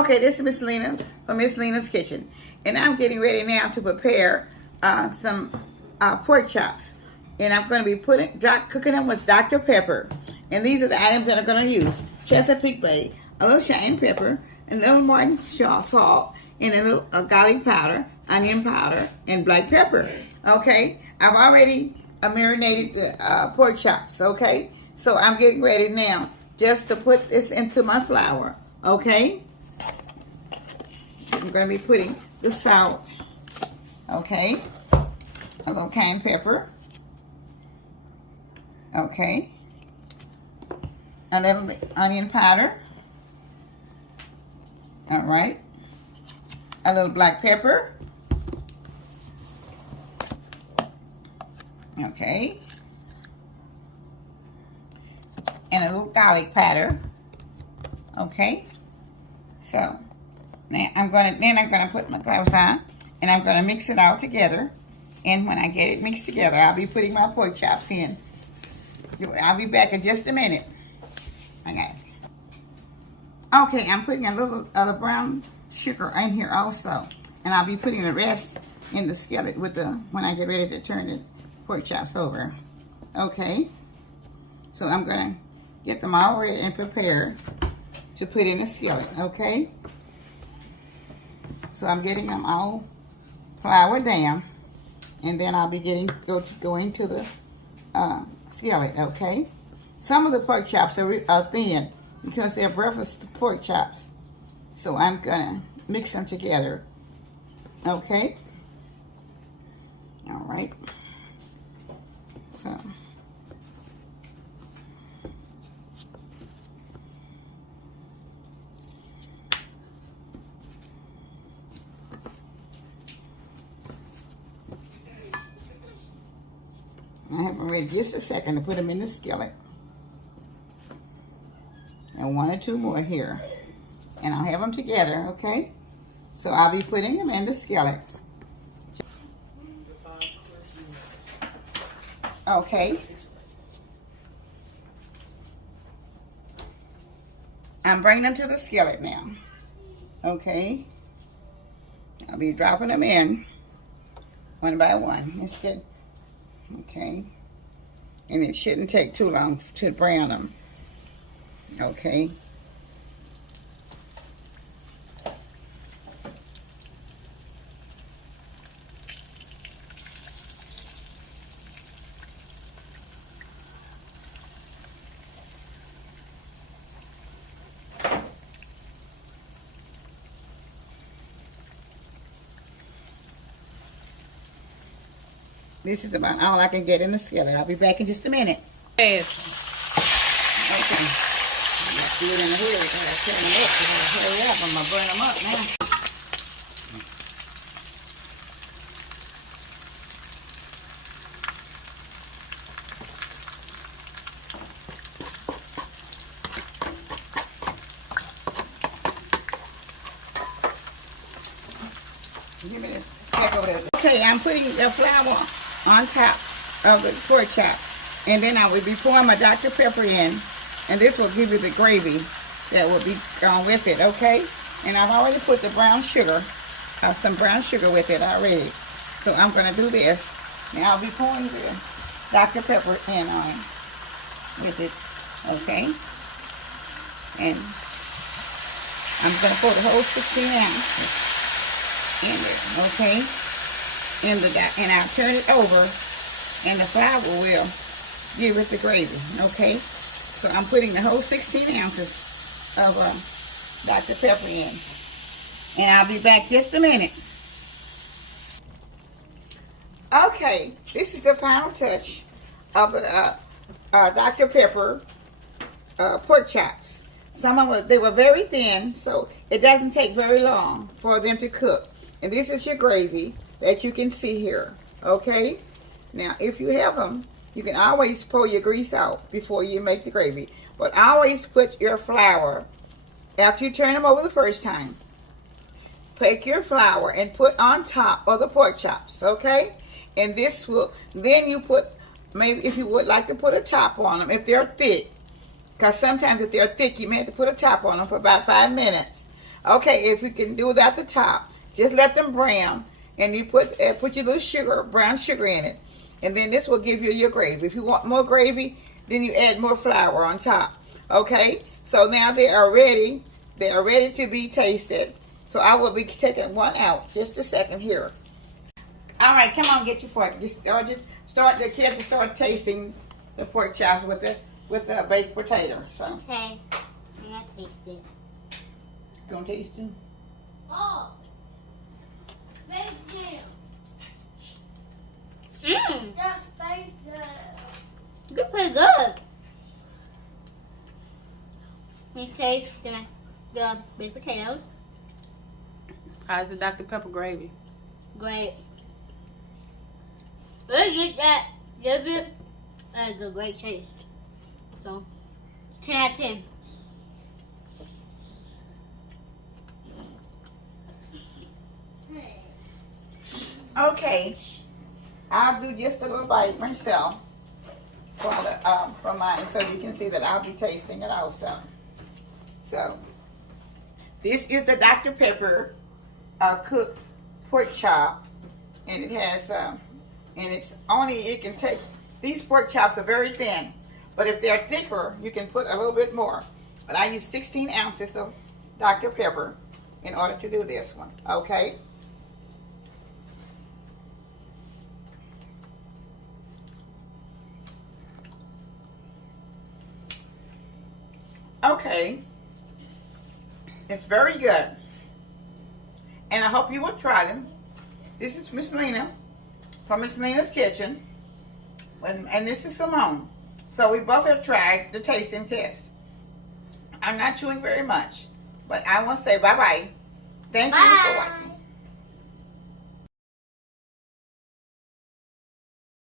Okay, this is Miss Lena from Miss Lena's Kitchen, and I'm getting ready now to prepare some pork chops, and I'm going to be cooking them with Dr. Pepper. And these are the items that I'm going to use: Chesapeake Bay, a little cayenne pepper, a little Martin salt, and a little garlic powder, onion powder, and black pepper. Okay, I've already marinated the pork chops. Okay, so I'm getting ready now just to put this into my flour. Okay. I'm going to be putting the salt, okay, a little cayenne pepper, okay, a little onion powder, all right, a little black pepper, okay, and a little garlic powder, okay. So now I'm gonna put my gloves on, and I'm gonna mix it all together. And when I get it mixed together, I'll be putting my pork chops in. I'll be back in just a minute. Okay. Okay, I'm putting a little brown sugar in here also, and I'll be putting the rest in the skillet when I get ready to turn the pork chops over. Okay. So I'm gonna get them all ready and prepared to put in the skillet. Okay. So I'm getting them all floured down, and then I'll be going to the skillet. Okay. Some of the pork chops are thin because they're breakfast pork chops. So I'm gonna mix them together. Okay. All right. So. I have them ready just a second to put them in the skillet. And one or two more here. And I'll have them together, okay? So I'll be putting them in the skillet. Okay. I'm bringing them to the skillet now. Okay. I'll be dropping them in one by one. It's good. Okay, and it shouldn't take too long to brown them. Okay. This is about all I can get in the skillet. I'll be back in just a minute. Yes. Okay. Let's do it in a hurry. I gotta turn them up. I gotta hurry up. I'm gonna burn them up now. Give me this. Check over there. Okay, I'm putting the flour on top of the pork chops, and then I will be pouring my Dr. Pepper in, and this will give you the gravy that will be gone with it. Okay, and I've already put the brown sugar, some brown sugar with it already. So I'm going to do this. Now I'll be pouring the Dr. Pepper in on with it. Okay, and I'm going to pour the whole 16 ounces in there. Okay. And I'll turn it over, and the flour will give it the gravy. Okay, so I'm putting the whole 16 ounces of Dr. Pepper in, and I'll be back just a minute. Okay, this is the final touch of the Dr. Pepper pork chops. Some of them, they were very thin, so it doesn't take very long for them to cook. And this is your gravy that you can see here. Okay, now if you have them, you can always pour your grease out before you make the gravy, but always put your flour after you turn them over the first time. Take your flour and put on top of the pork chops. Okay, and this will, then you put, maybe if you would like to put a top on them if they're thick, because sometimes if they're thick you may have to put a top on them for about 5 minutes. Okay, if you can do it at the top, just let them brown, and you put your little sugar, brown sugar in it, and then this will give you your gravy. If you want more gravy, then you add more flour on top. Okay, so now they are ready. They are ready to be tasted. So I will be taking one out. Just a second here. All right, come on, get your fork. Just start the kids to start tasting the pork chops with the baked potato. So. Okay, I'm gonna taste it. You gonna taste it? Oh, Space Jam. That's Space Jam. You're pretty good. You taste the baked potatoes. How's the Dr. Pepper gravy? Great. Let's get that. Give it a great taste. So, 10 out of 10. Okay, I'll do just a little bite myself for mine, so you can see that I'll be tasting it also. So, this is the Dr. Pepper cooked pork chop, and it has and it's only, you can take, these pork chops are very thin, but if they're thicker, you can put a little bit more. But I use 16 ounces of Dr. Pepper in order to do this one. Okay. Okay, it's very good, and I hope you will try them. This is Miss Lena from Miss Lena's Kitchen, and this is Simone. So we both have tried the tasting test. I'm not chewing very much, but I want to say bye-bye. Thank you for watching.